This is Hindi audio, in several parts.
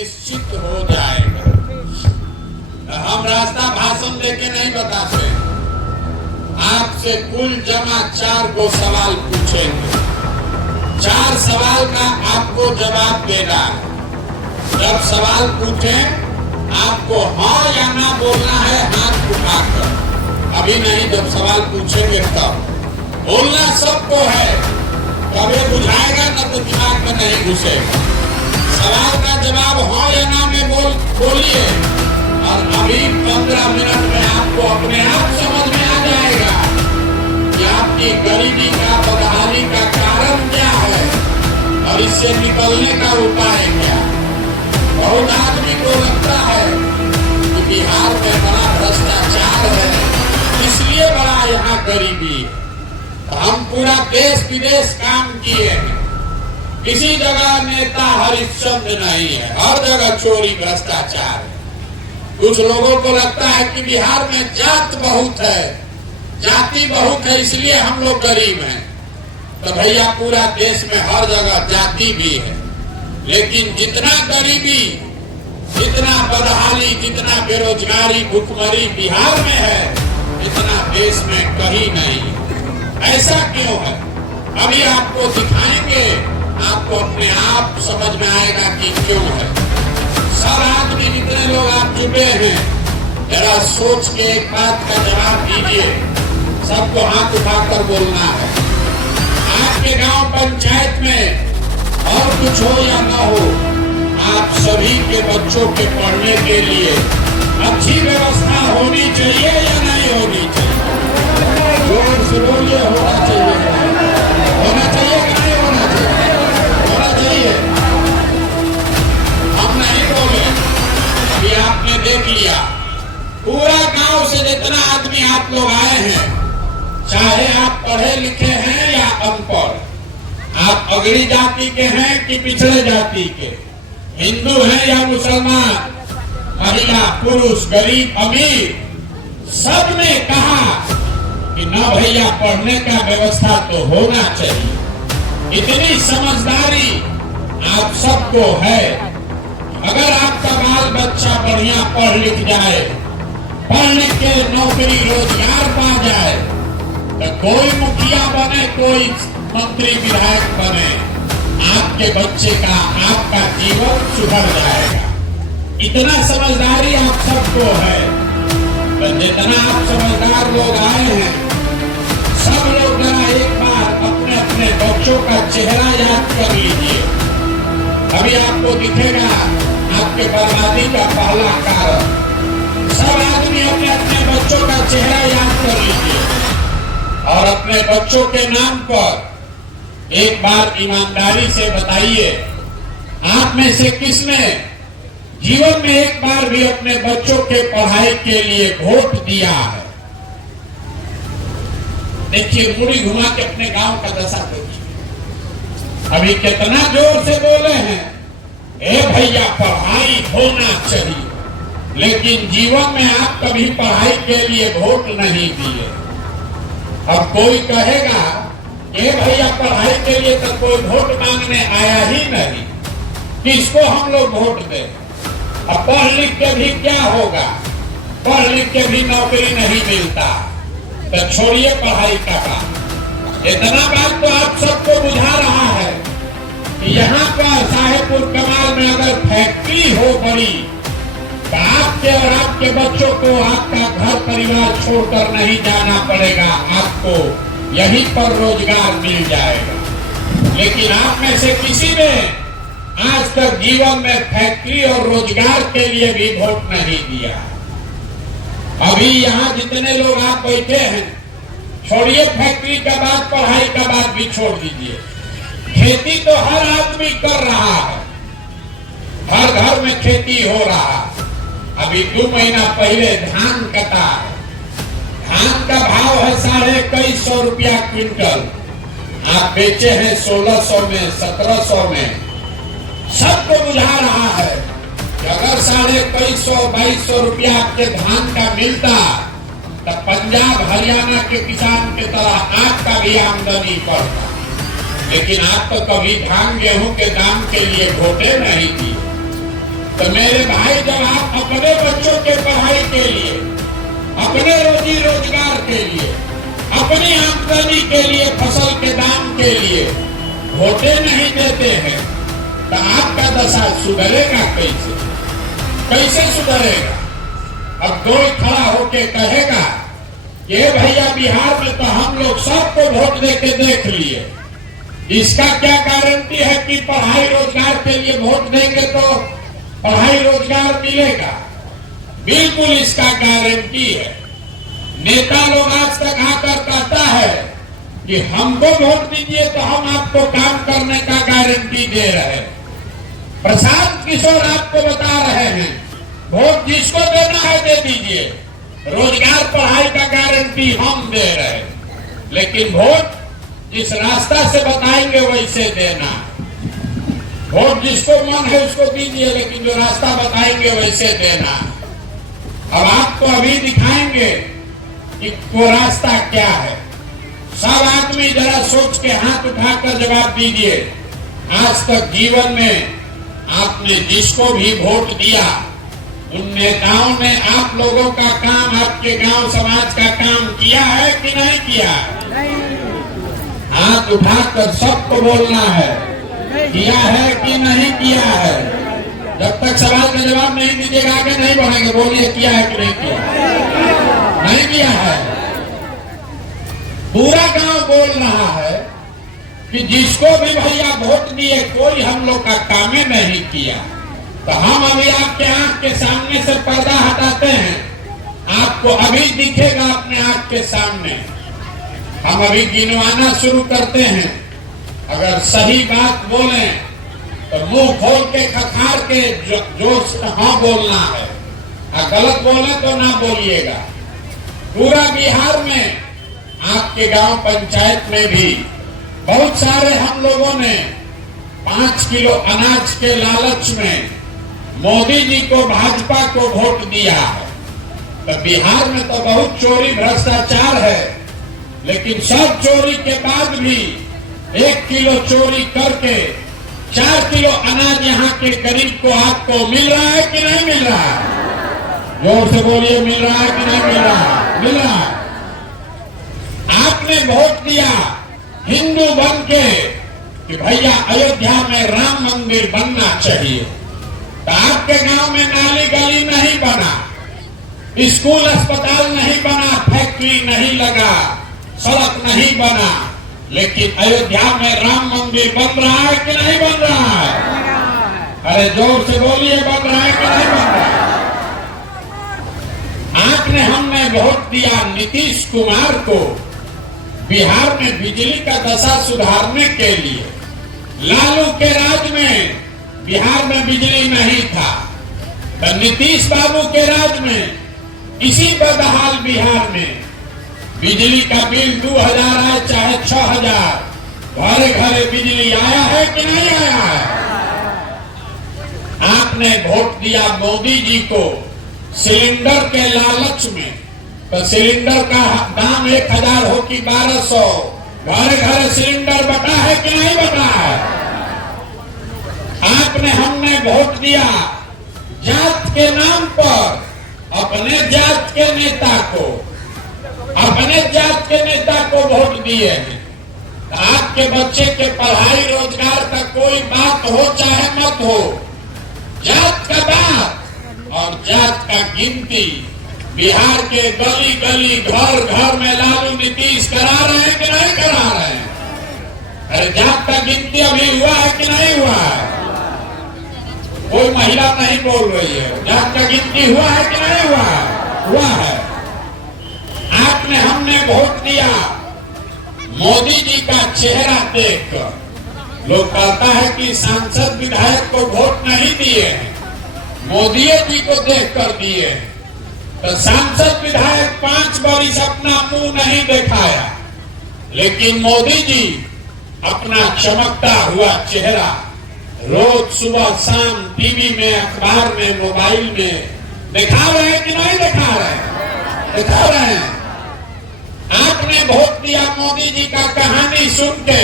निश्चित हो जाएगा। हम रास्ता भाषण देके नहीं बताते, आपसे कुल जमा 4 को सवाल पूछेंगे। 4 सवाल का आपको जवाब देना है। जब सवाल पूछे आपको हाँ या ना बोलना है हाथ उठाकर, अभी नहीं, जब सवाल पूछेंगे तब बोलना सबको है। कभी बुझाएगा ना तो दिमाग में नहीं घुसेगा। सवाल का जवाब हाँ या ना में बोलिए और अभी 15 मिनट में आपको अपने आप समझ में आ जाएगा कि आपकी गरीबी का, बदहाली का कारण क्या है और इससे निकलने का उपाय क्या। बहुत आदमी को लगता है कि बिहार में बड़ा भ्रष्टाचार है, इसलिए बड़ा यहाँ गरीबी है। हम पूरा देश विदेश काम किए हैं, किसी जगह नेता हरिश्चंद्र नहीं है, हर जगह चोरी भ्रष्टाचार है। कुछ लोगों को लगता है कि बिहार में जात बहुत है, जाति बहुत है, इसलिए हम लोग गरीब हैं। तो भैया पूरा देश में हर जगह जाति भी है, लेकिन जितना गरीबी, जितना बदहाली, जितना बेरोजगारी, भुखमरी बिहार में है, इतना देश में कहीं नहीं है। ऐसा क्यों है? अभी आपको दिखाएंगे, आपको अपने आप समझ में आएगा कि क्यों है। सब आदमी, जितने लोग आप जुटे हैं, जरा सोच के एक बात का जवाब दीजिए। सबको हाथ उठाकर बोलना है। आपके गांव पंचायत में और कुछ हो या ना हो, आप सभी के बच्चों के पढ़ने के लिए अच्छी व्यवस्था होनी चाहिए या नहीं होनी चाहिए? जोर से बोलिए, होना चाहिए। होना चाहिए कि नहीं होना चाहिए? होना चाहिए। हम नहीं बोले, अभी आपने देख लिया, पूरा गांव से जितना आदमी आप लोग आए हैं, चाहे आप पढ़े लिखे हैं या अनपढ़, आप अगड़ी जाति के हैं कि पिछड़े जाति के, हिंदू हैं या मुसलमान, महिला पुरुष, गरीब अमीर, सब ने कहा कि ना भैया पढ़ने का व्यवस्था तो होना चाहिए। इतनी समझदारी आप सबको है। अगर आपका बाल बच्चा बढ़िया पढ़ लिख जाए, पढ़ लिख के नौकरी रोजगार पा जाए, तो कोई मुखिया बने, कोई मंत्री विधायक बने, आपके बच्चे का, आपका जीवन सुधर जाएगा। इतना समझदारी आप सबको है। तो जितना आप समझदार लोग आए हैं, सब लोग जरा एक बार अपने अपने बच्चों का चेहरा याद कर लीजिए। अभी आपको दिखेगा आपके बर्बादी का पहला कारण। सब आदमी अपने अपने बच्चों का चेहरा याद कर लीजिए और अपने बच्चों के नाम पर एक बार ईमानदारी से बताइए, आप में से किसने जीवन में एक बार भी अपने बच्चों के पढ़ाई के लिए वोट दिया है? देखिए, मुड़ी घुमा के अपने गांव का दशा देखिए। अभी कितना जोर से बोले हैं, ए भैया पढ़ाई होना चाहिए, लेकिन जीवन में आप कभी पढ़ाई के लिए वोट नहीं दिए। अब कोई कहेगा, ए भैया पढ़ाई के लिए तो कोई वोट मांगने आया ही नहीं, किसको हम लोग वोट दें? अब पढ़ लिख के भी क्या होगा? पढ़ लिख के भी नौकरी नहीं मिलता, तो छोड़िए पढ़ाई का काम। इतना बात तो आप सबको बुझा रहा है कि यहाँ पर साहेबपुर कमाल में अगर फैक्ट्री हो बड़ी, तो आपके और आपके बच्चों को आपका घर परिवार छोड़कर नहीं जाना पड़ेगा, आपको यहीं पर रोजगार मिल जाएगा। लेकिन आप में से किसी ने आज तक जीवन में फैक्ट्री और रोजगार के लिए भी वोट नहीं दिया। अभी यहाँ जितने लोग आप बैठे हैं, छोड़िए फैक्ट्री का बात, पढ़ाई का बात भी छोड़ दीजिए। खेती तो हर आदमी कर रहा है, हर घर में खेती हो रहा है। अभी 2 महीना पहले धान कटा है, धान का भाव है 2150 रुपया क्विंटल, आप बेचे हैं 1600 में, 1700 में। सबको बुझा रहा है कि अगर 2150-2200 रुपया आपके धान का मिलता, तो पंजाब हरियाणा के किसान की तरह आपका भी आमदनी बढ़ता। लेकिन आप तो कभी धान गेहूं के दाम के लिए वोटे नहीं दिए। तो मेरे भाई, जब आप अपने बच्चों के पढ़ाई के लिए, अपने रोजी रोजगार के लिए, अपनी आमदनी के लिए, फसल के दाम के लिए वोटे नहीं देते हैं, तो आपका दशा सुधरेगा कैसे? कैसे सुधरेगा? अब कोई खड़ा होके कहेगा कि भैया बिहार में तो हम लोग सबको वोट देके देख लिए, इसका क्या गारंटी है कि पढ़ाई रोजगार के लिए वोट देंगे तो पढ़ाई रोजगार मिलेगा? बिल्कुल इसका गारंटी है। नेता लोग आज तक आकर कहता है कि हमको वोट दीजिए तो हम आपको काम करने का गारंटी दे रहे हैं। प्रशांत किशोर आपको बता रहे हैं, वोट जिसको देना है दे दीजिए, रोजगार पढ़ाई का गारंटी हम दे रहे हैं, लेकिन वोट जिस रास्ता से बताएंगे वैसे देना। वोट जिसको मन है उसको दीजिए, लेकिन जो रास्ता बताएंगे वैसे देना। अब आपको अभी दिखाएंगे कि वो रास्ता क्या है। सब आदमी जरा सोच के हाथ उठाकर जवाब दीजिए, आज तक जीवन में आपने जिसको भी वोट दिया, उन नेताओं ने आप लोगों का काम, आपके गांव समाज का काम किया है कि नहीं किया? हाथ उठाकर सबको बोलना है, किया है कि नहीं किया है। जब तक सवाल का जवाब नहीं दीजिएगा आगे नहीं बढ़ेंगे। बोलिए, किया है कि नहीं किया? नहीं किया है। पूरा गांव बोल रहा है कि जिसको भी भैया वोट दिए कोई हम लोग का काम नहीं किया। तो हम अभी आपके आंख के सामने से पर्दा हटाते हैं, आपको अभी दिखेगा अपने आंख के सामने। हम अभी गिनवाना शुरू करते हैं। अगर सही बात बोले तो मुंह खोल के खखार के जोर से हाँ बोलना है, और गलत बोले तो ना बोलिएगा। पूरा बिहार में, आपके गांव पंचायत में भी बहुत सारे हम लोगों ने 5 किलो अनाज के लालच में मोदी जी को, भाजपा को वोट दिया है। तो बिहार में तो बहुत चोरी भ्रष्टाचार है, लेकिन सब चोरी के बाद भी 1 किलो चोरी करके 4 किलो अनाज यहाँ के गरीब को, आपको मिल रहा है कि नहीं मिल रहा है? जोर से बोलिए, मिल रहा है कि नहीं मिल रहा है? मिल रहा है। आपने वोट दिया हिंदू बन के कि भैया अयोध्या में राम मंदिर बनना चाहिए, तो आपके गांव में नाली गली नहीं बना, स्कूल अस्पताल नहीं बना, फैक्ट्री नहीं लगा, सड़क नहीं बना, लेकिन अयोध्या में राम मंदिर बन रहा है कि नहीं बन रहा है? अरे जोर से बोलिए, बन रहा है कि नहीं बन रहा है? आपने, हमने वोट दिया नीतीश कुमार को बिहार में बिजली का दशा सुधारने के लिए। लालू के राज में बिहार में बिजली नहीं था, तो नीतीश बाबू के राज में इसी बदहाल बिहार में बिजली का बिल 2000 आए चाहे 6000, घरे घरे बिजली आया है कि नहीं आया है? आपने वोट दिया मोदी जी को सिलेंडर के लालच में, तो सिलेंडर का दाम 1000 हो कि 1200, घरे घरे सिलेंडर बटा है कि नहीं बटा है? आपने, हमने वोट दिया जात के नाम पर अपने जात के नेता को, अपने जात के नेता को वोट दिए हैं। आपके बच्चे के पढ़ाई रोजगार का कोई बात हो चाहे मत हो, जात का बात और जात का गिनती बिहार के गली गली, घर घर में लालू नीतीश करा रहे हैं कि नहीं करा रहे हैं? अरे जात का गिनती अभी हुआ है कि नहीं हुआ है? कोई महिला नहीं बोल रही है। जात का गिनती हुआ है कि नहीं हुआ है? हुआ है। आपने, हमने वोट दिया मोदी जी का चेहरा देखकर। लोग कहता है कि सांसद विधायक को वोट नहीं दिए हैं, मोदी जी को देखकर दिए हैं। तो सांसद विधायक 5 बरिस अपना मुंह नहीं दिखाया, लेकिन मोदी जी अपना चमकता हुआ चेहरा रोज सुबह शाम टीवी में, अखबार में, मोबाइल में दिखा रहे हैं कि नहीं दिखा रहे हैं? दिखा रहे हैं। आपने वोट दिया मोदी जी का कहानी सुन के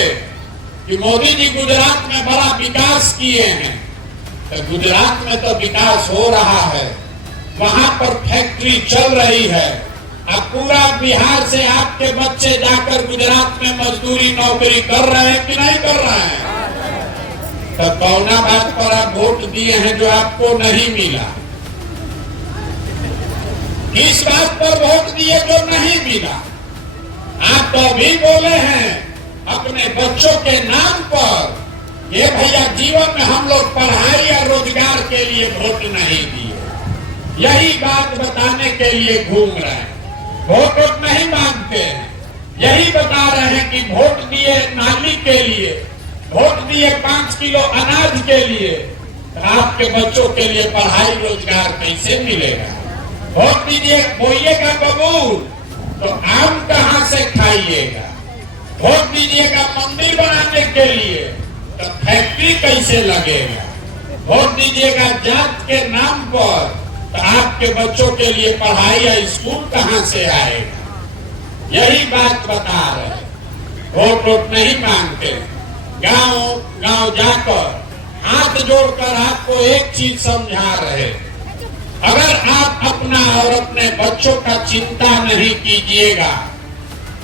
कि मोदी जी गुजरात में बड़ा विकास किए हैं, तो गुजरात में तो विकास हो रहा है, वहां पर फैक्ट्री चल रही है। अब पूरा बिहार से आपके बच्चे जाकर गुजरात में मजदूरी नौकरी कर रहे हैं कि नहीं कर रहे हैं? तो कौना बात पर आप वोट दिए हैं जो आपको नहीं मिला? किस बात पर वोट दिए जो नहीं मिला? आप तो अभी बोले हैं अपने बच्चों के नाम पर, ये भैया जीवन में हम लोग पढ़ाई या रोजगार के लिए वोट नहीं दिए, यही बात बताने के लिए घूम रहे हैं। वोट नहीं मांगते हैं, यही बता रहे हैं कि वोट दिए नाली के लिए, वोट दिए 5 किलो अनाज के लिए। तो आपके बच्चों के लिए पढ़ाई रोजगार कैसे मिलेगा? वोट दीजिए, बोइएगा बबूल तो आम कहां से खाइएगा? वोट दीजिएगा मंदिर बनाने के लिए तो फैक्ट्री कैसे लगेगा? वोट दीजिएगा जात के नाम पर तो आपके बच्चों के लिए पढ़ाई या स्कूल कहां से आएगा? यही बात बता रहे हैं। वोट नहीं मांगते, गांव गांव जाकर हाथ जोड़कर आपको एक चीज समझा रहे, अगर आप अपना और अपने बच्चों का चिंता नहीं कीजिएगा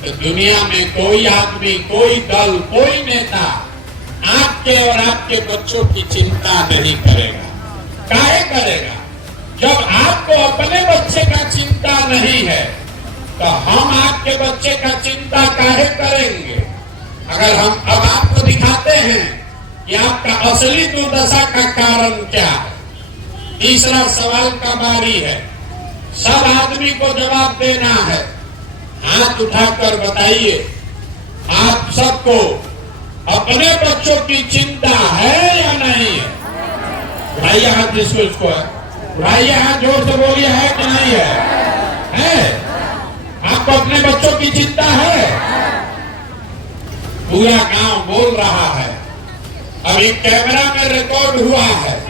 तो दुनिया में कोई आदमी, कोई दल, कोई नेता आपके और आपके बच्चों की चिंता नहीं करेगा। काहे करेगा? जब आपको अपने बच्चे का चिंता नहीं है तो हम आपके बच्चे का चिंता काहे करेंगे? अगर हम अब आपको दिखाते हैं कि आपका असली दुर्दशा का कारण क्या है। तीसरा सवाल का बारी है, सब आदमी को जवाब देना है। हाथ उठाकर बताइए, आप सबको अपने बच्चों की चिंता है या नहीं है? भाई हाथ जिसको इसको है, भाई हाथ जोर से बोलिए, है कि नहीं है? है? आपको अपने बच्चों की चिंता है? पूरा गांव बोल रहा है, अभी कैमरा में रिकॉर्ड हुआ है।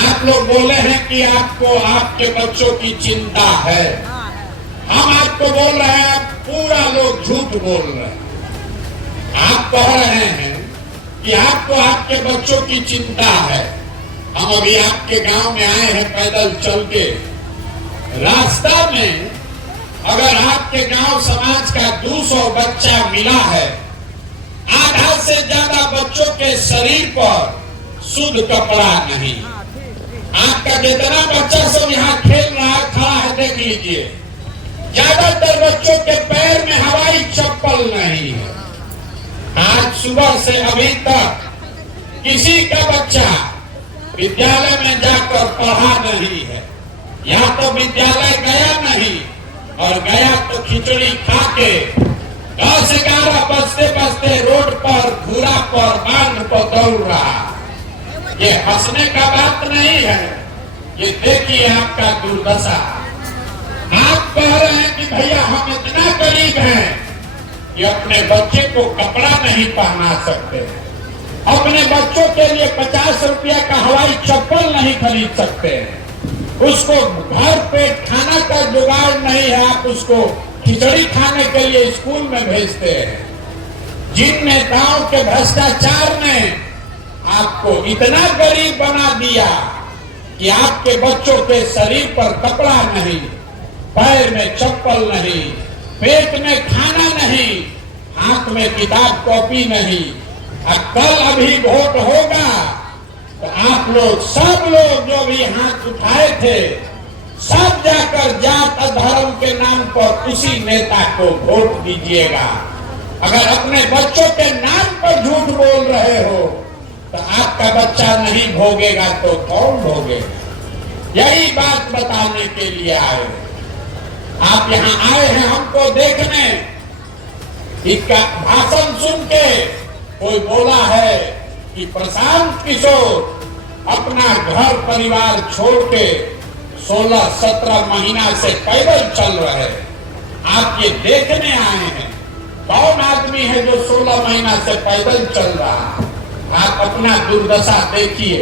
आप लोग बोले हैं कि आपको आपके बच्चों की चिंता है। हम आपको बोल रहे हैं, पूरा लोग झूठ बोल रहे हैं। आप कह रहे हैं कि आपको आपके बच्चों की चिंता है। हम अभी आपके गांव में आए हैं पैदल चल के। रास्ता में अगर आपके गांव समाज का 200 बच्चा मिला है, आधा से ज्यादा बच्चों के शरीर पर शुद्ध कपड़ा नहीं। आपका जितना बच्चा सब यहाँ खेल रहा है, खड़ा है, देख लीजिए, ज्यादातर बच्चों के पैर में हवाई चप्पल नहीं है। आज सुबह से अभी तक किसी का बच्चा विद्यालय में जाकर पढ़ा नहीं है, या तो विद्यालय गया नहीं, और गया तो खिचड़ी खा के 10-11 बजते बजते रोड पर, घूरा पर, बांध पर दौड़ रहा। ये हंसने का बात नहीं है, ये देखिए आपका दुर्दशा। आप कह रहे हैं कि भैया हम इतना गरीब हैं कि अपने बच्चे को कपड़ा नहीं पहना सकते, अपने बच्चों के लिए 50 रुपया का हवाई चप्पल नहीं खरीद सकते, उसको भर पेट खाना का जुगाड़ नहीं है, आप उसको खिचड़ी खाने के लिए स्कूल में भेजते हैं। जिन नेताओं के भ्रष्टाचार ने आपको इतना गरीब बना दिया कि आपके बच्चों के शरीर पर कपड़ा नहीं, पैर में चप्पल नहीं, पेट में खाना नहीं, हाथ में किताब कॉपी नहीं। अब कल अभी वोट होगा तो आप लोग, सब लोग जो भी हाथ उठाए थे, सब जाकर जात धर्म के नाम पर उसी नेता को वोट दीजिएगा। अगर अपने बच्चों के नाम पर झूठ बोल रहे हो तो आपका बच्चा नहीं भोगेगा तो कौन भोगेगा? यही बात बताने के लिए आए। आप यहाँ आए हैं हमको देखने। इसका भाषण सुन के कोई बोला है कि प्रशांत किशोर अपना घर परिवार छोड़ के 16-17 महीना से पैदल चल रहे। आप ये देखने आए हैं, कौन आदमी है जो 16 महीना से पैदल चल रहा? आप अपना दुर्दशा देखिए।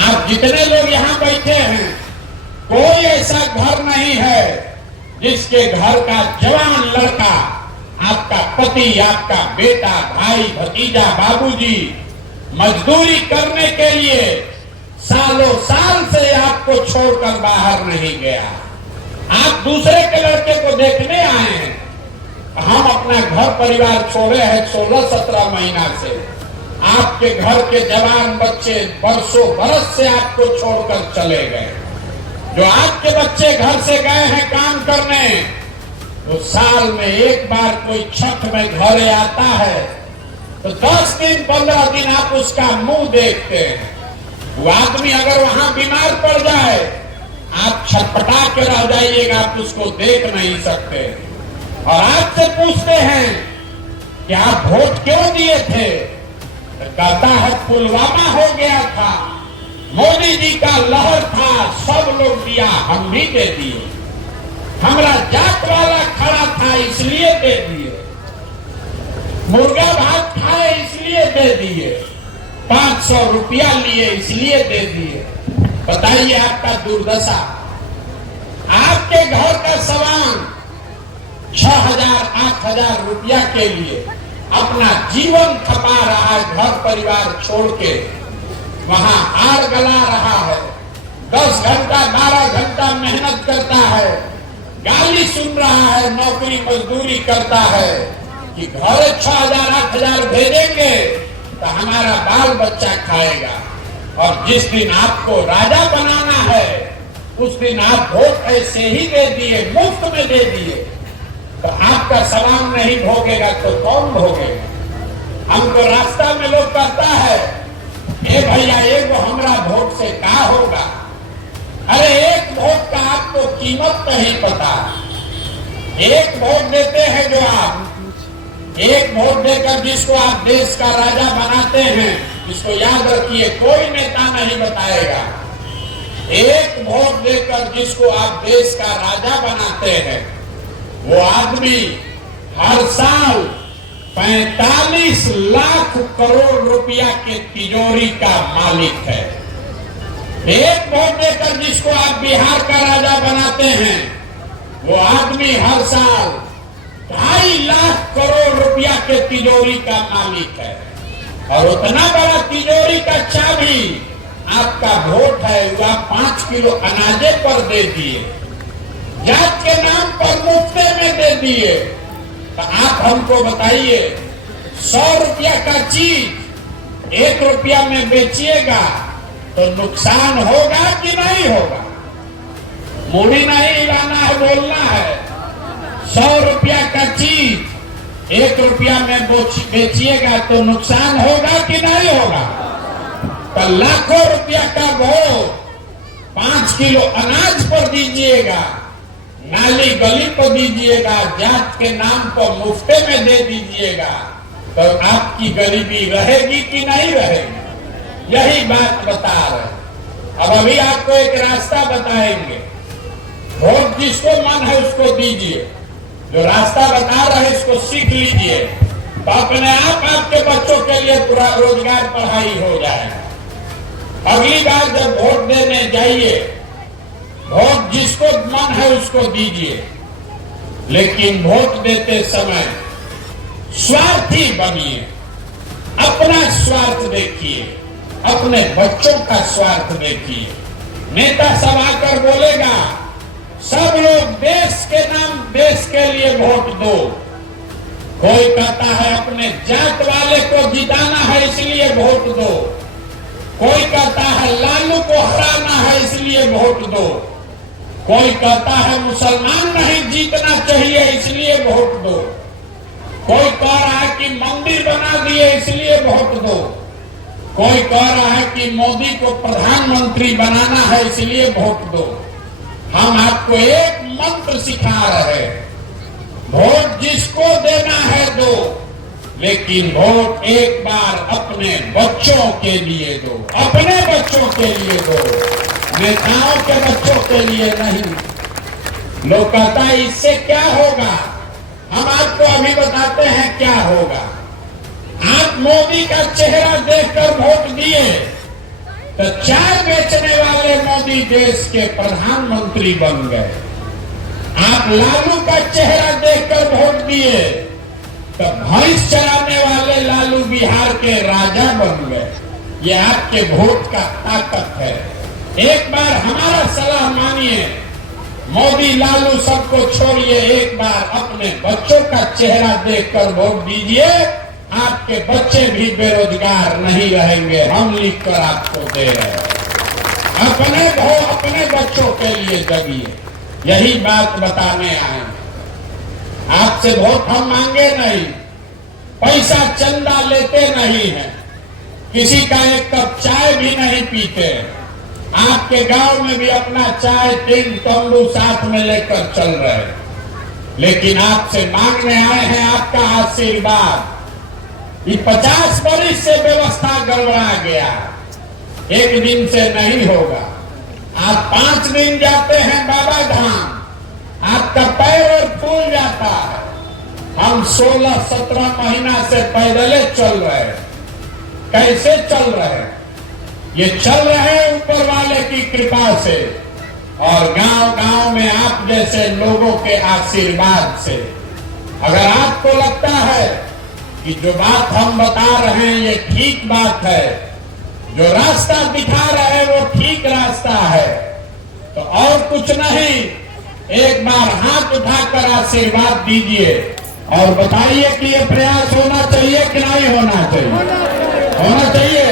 आप जितने लोग यहाँ बैठे हैं, कोई ऐसा घर नहीं है जिसके घर का जवान लड़का, आपका पति, आपका बेटा, भाई, भतीजा, बाबूजी मजदूरी करने के लिए सालों साल से आपको छोड़कर बाहर नहीं गया। आप दूसरे के लड़के को देखने आए हैं। हम अपना घर परिवार छोड़े हैं 16-17 महीना से। आपके घर के जवान बच्चे बरसों बरस से आपको छोड़कर चले गए। जो आपके बच्चे घर से गए हैं काम करने, वो साल में एक बार कोई छठ में घरे आता है तो 10 दिन 15 दिन आप उसका मुंह देखते हैं। वो आदमी अगर वहां बीमार पड़ जाए, आप छटपटा के रह जाइएगा, आप उसको देख नहीं सकते। और आपसे पूछते हैं कि आप वोट क्यों दिए थे, तो कहता है पुलवामा हो गया था, मोदी जी का लहर था, सब लोग दिया, हम भी दे दिए। हमारा जात वाला खड़ा था इसलिए दे दिए। मुर्गा भात खाए इसलिए दे दिए। 500 रुपया लिए इसलिए दे दिए। बताइए आपका दुर्दशा। आपके घर का सामान 6,000-8,000 रुपया के लिए अपना जीवन खपा रहा है, घर परिवार छोड़ के वहां आड़ गला रहा है। 10 घंटा 12 घंटा मेहनत करता है, गाली सुन रहा है, नौकरी मजदूरी करता है कि घर 6,000-8,000 भेजेंगे तो हमारा बाल बच्चा खाएगा। और जिस दिन आपको राजा बनाना है उस दिन आप वोट ऐसे ही दे दिए, मुफ्त में दे दिए, तो आपका सामान नहीं भोगेगा तो कौन भोगेगा। हमको रास्ता में लोग कहता है, ए भैया एगो हमरा वोट से क्या होगा। अरे एक वोट का आपको कीमत नहीं पता। एक वोट देते हैं जो आप, एक वोट देकर जिसको आप देश का राजा बनाते हैं, इसको याद रखिए, कोई नेता नहीं बताएगा। एक वोट देकर जिसको आप देश का राजा बनाते हैं, वो आदमी हर साल 45 लाख करोड़ रुपया के तिजोरी का मालिक है। एक वोट देकर जिसको आप बिहार का राजा बनाते हैं, वो आदमी हर साल 2.5 लाख करोड़ रुपया के तिजोरी का मालिक है। और उतना बड़ा तिजोरी का चाबी आपका वोट है, वो आप 5 किलो अनाजे पर दे दिए, जात के नाम पर मुफ्ते में दे दिए। तो आप हमको बताइए, 100 रुपया का चीज 1 रुपया में बेचिएगा तो नुकसान होगा कि नहीं होगा। मुड़ी नहीं हिलाना है, बोलना है। 100 रुपया का चीज 1 रुपया में बेचिएगा तो नुकसान होगा कि नहीं होगा। तो लाखों रुपया का वोट 5 किलो अनाज पर दीजिएगा, नाली गली पर दीजिएगा, जात के नाम पर मुफ्ते में दे दीजिएगा, तो आपकी गरीबी रहेगी कि नहीं रहेगी। यही बात बता रहे। अब अभी आपको एक रास्ता बताएंगे। वोट जिसको मन है उसको दीजिए। जो रास्ता बता रहे इसको सीख लीजिए, तो अपने आप आपके बच्चों के लिए पूरा रोजगार पढ़ाई हो जाएगा। अगली बार जब वोट देने जाइए, वोट जिसको मन है उसको दीजिए, लेकिन वोट देते समय स्वार्थी बनिए। अपना स्वार्थ देखिए, अपने बच्चों का स्वार्थ देखिए। नेता सब आकर बोलेगा, सब लोग देश के नाम, देश के लिए वोट दो। कोई कहता है अपने जात वाले को जिताना है इसलिए वोट दो। कोई कहता है लालू को हराना है इसलिए वोट दो। कोई कहता है मुसलमान नहीं जीतना चाहिए इसलिए वोट दो। कोई कह रहा है कि मंदिर बना दिए इसलिए वोट दो। कोई कह रहा है कि मोदी को प्रधानमंत्री बनाना है इसलिए वोट दो। हम आपको एक मंत्र सिखा रहे हैं, वोट जिसको देना है दो, लेकिन वोट एक बार अपने बच्चों के लिए दो, अपने बच्चों के लिए दो, नेताओं के बच्चों के लिए नहीं। लोग कहता है इससे क्या होगा, हम आपको अभी बताते हैं क्या होगा। आप मोदी का चेहरा देखकर वोट दिए तो चाय बेचने वाले मोदी देश के प्रधानमंत्री बन गए। आप लालू का चेहरा देखकर वोट दिए तो भैंस चराने वाले लालू बिहार के राजा बन गए। ये आपके वोट का ताकत है। एक बार हमारा सलाह मानिए, मोदी लालू सबको छोड़िए, एक बार अपने बच्चों का चेहरा देखकर वोट दीजिए। आपके बच्चे भी बेरोजगार नहीं रहेंगे, हम लिखकर आपको दे रहे हैं। अपने बच्चों के लिए जगिए, यही बात बताने आए। आपसे वोट हम मांगे नहीं, पैसा चंदा लेते नहीं हैं, किसी का एक कप चाय भी नहीं पीते। आपके गांव में भी अपना चाय टिन तंबू साथ में लेकर चल रहे हैं, लेकिन आपसे मांगने आए हैं आपका आशीर्वाद। ये 50 वर्ष से व्यवस्था गड़बड़ा गया, एक दिन से नहीं होगा। आप 5 दिन जाते हैं बाबा धाम, आपका पैर और फूल जाता है। हम 16-17 महीना से पैदल चल रहे हैं। कैसे चल रहे हैं? ये चल रहे हैं ऊपर वाले की कृपा से और गांव-गांव में आप जैसे लोगों के आशीर्वाद से। अगर आपको लगता है कि जो बात हम बता रहे हैं ये ठीक बात है, जो रास्ता दिखा रहे हैं वो ठीक रास्ता है, तो और कुछ नहीं, एक बार हाथ उठाकर आशीर्वाद दीजिए और बताइए कि ये प्रयास होना चाहिए कि नहीं होना चाहिए। होना चाहिए,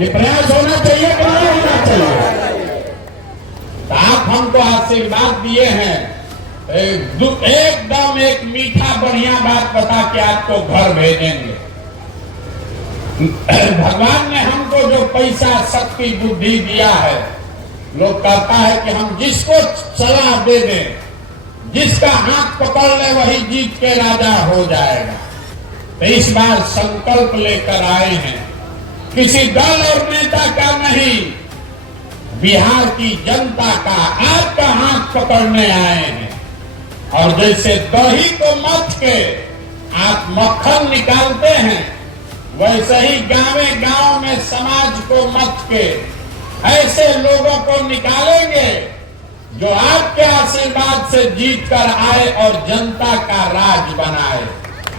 ये प्रयास होना चाहिए कि नहीं होना चाहिए। तो आप हमको आशीर्वाद दिए हैं, एकदम एक मीठा बढ़िया बात बता के आपको घर भेजेंगे। भगवान ने हमको जो पैसा शक्ति बुद्धि दिया है, लोग कहता है कि हम जिसको सलाह दे दें, जिसका हाथ पकड़ ले वही जीत के राजा हो जाएगा। तो इस बार संकल्प लेकर आए हैं, किसी दल और नेता का नहीं, बिहार की जनता का, आपका हाथ पकड़ने आए हैं। और जैसे दही को मथ के आप मक्खन निकालते हैं, वैसे ही गांव में समाज को मथ के ऐसे लोगों को निकालेंगे जो आपके आशीर्वाद से जीत कर आए और जनता का राज बनाए।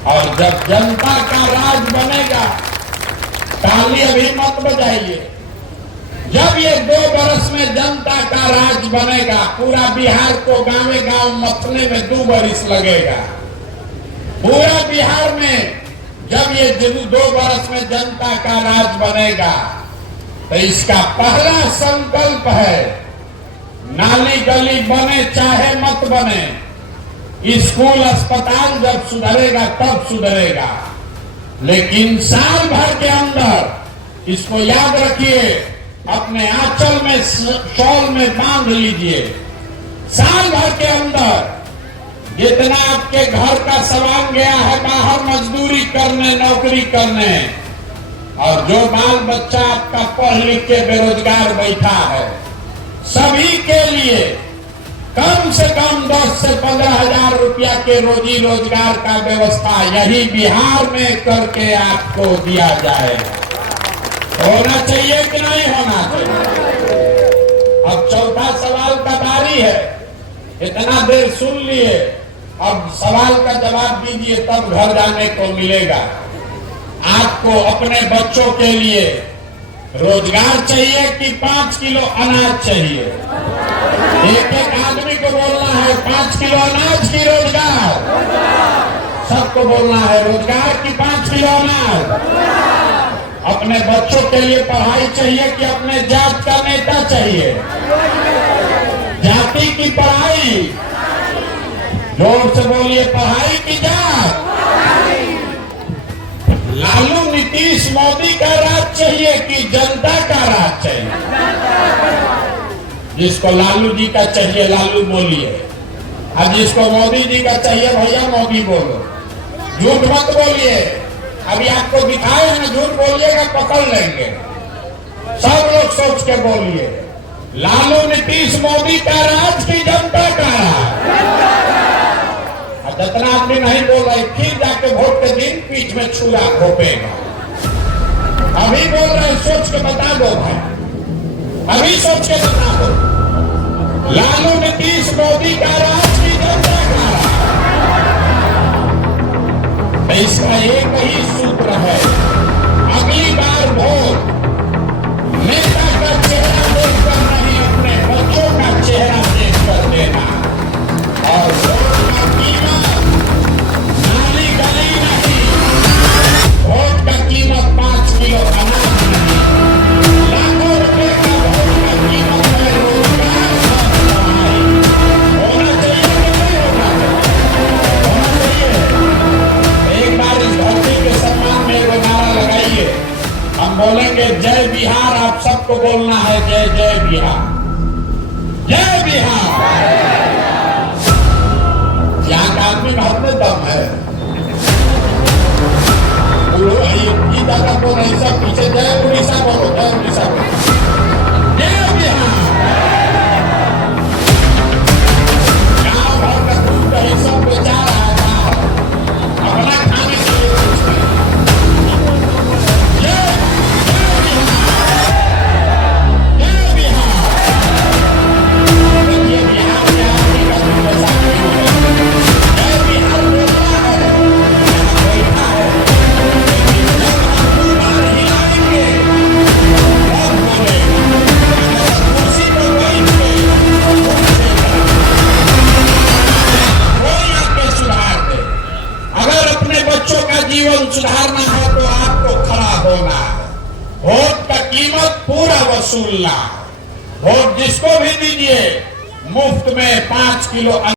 और जब जनता का राज बनेगा, ताली अभी मत बजाइए, जब ये 2 वर्ष में जनता का राज बनेगा, पूरा बिहार को गांव मथने में 2 वर्ष लगेगा। पूरा बिहार में जब ये 2 वर्ष में जनता का राज बनेगा, तो इसका पहला संकल्प है, नाली गली बने चाहे मत बने, स्कूल अस्पताल जब सुधरेगा तब सुधरेगा, लेकिन साल भर के अंदर इसको याद रखिए, अपने आंचल में शॉल में बांध लीजिए। साल भर के अंदर जितना आपके घर का सामान गया है बाहर मजदूरी करने, नौकरी करने, और जो बाल बच्चा आपका पढ़ लिख के बेरोजगार बैठा है, सभी के लिए कम से कम 10 से 15 हजार रुपया के रोजी रोजगार का व्यवस्था यही बिहार में करके आपको दिया जाए। होना चाहिए कि नहीं होना चाहिए? अब चौथा सवाल का बारी है। इतना देर सुन लिए, अब सवाल का जवाब दीजिए, तब घर जाने को मिलेगा। आपको अपने बच्चों के लिए रोजगार चाहिए कि 5 किलो अनाज चाहिए? एक आदमी को बोलना है 5 किलो अनाज की रोजगार, सबको बोलना है रोजगार की 5 किलो अनाज। अपने बच्चों के लिए पढ़ाई चाहिए कि अपने जात का नेता चाहिए? जाति की पढ़ाई, जोर से बोलिए, पढ़ाई की जात। लालू नीतीश मोदी का राज चाहिए कि जनता का राज चाहिए? जिसको लालू जी का चाहिए लालू बोलिए, अब जिसको मोदी जी का चाहिए भैया मोदी बोलो। झूठ मत बोलिए, अभी आपको दिखाए हैं, झूठ बोलिएगा पकड़ लेंगे। सब लोग सोच के बोलिए, लालू नीतीश मोदी का राज की जनता का राज? जितना आदमी नहीं बोल रहे, फिर जाके वोट के दिन पीठ में छुरा घोपेगा। अभी बोल रहे, सोच के बता दो भाई, अभी सोच के बता दो, लालू नीतीश मोदी का राज की जनता का राज? इसका एक ही सूत्र है, अगली बार वोट ज्यादा बोल रहे सब पीछे। जय उड़ीसा बोलो, जय उड़ीसा बोलो, जय बिहार। गाँव भर का दूध दही सब बेचा रहा है गाँव, अपना खाने के लिए सोचते हैं। जय जय बिहार। देखिए बिहार में आदमी का दूध ऐसा नहीं है। जय बिहार बोलना है, बैठा है, लेकिन जब हम बार हिलाएंगे तब बोलेगा। कुर्सी पर बैठ के कोई आपके सुधार दे। अगर अपने बच्चों का जीवन सुधारना है तो आपको खड़ा होना है। वोट का कीमत पूरा वसूलना है। वोट जिसको भी दीजिए मुफ्त में 5 किलो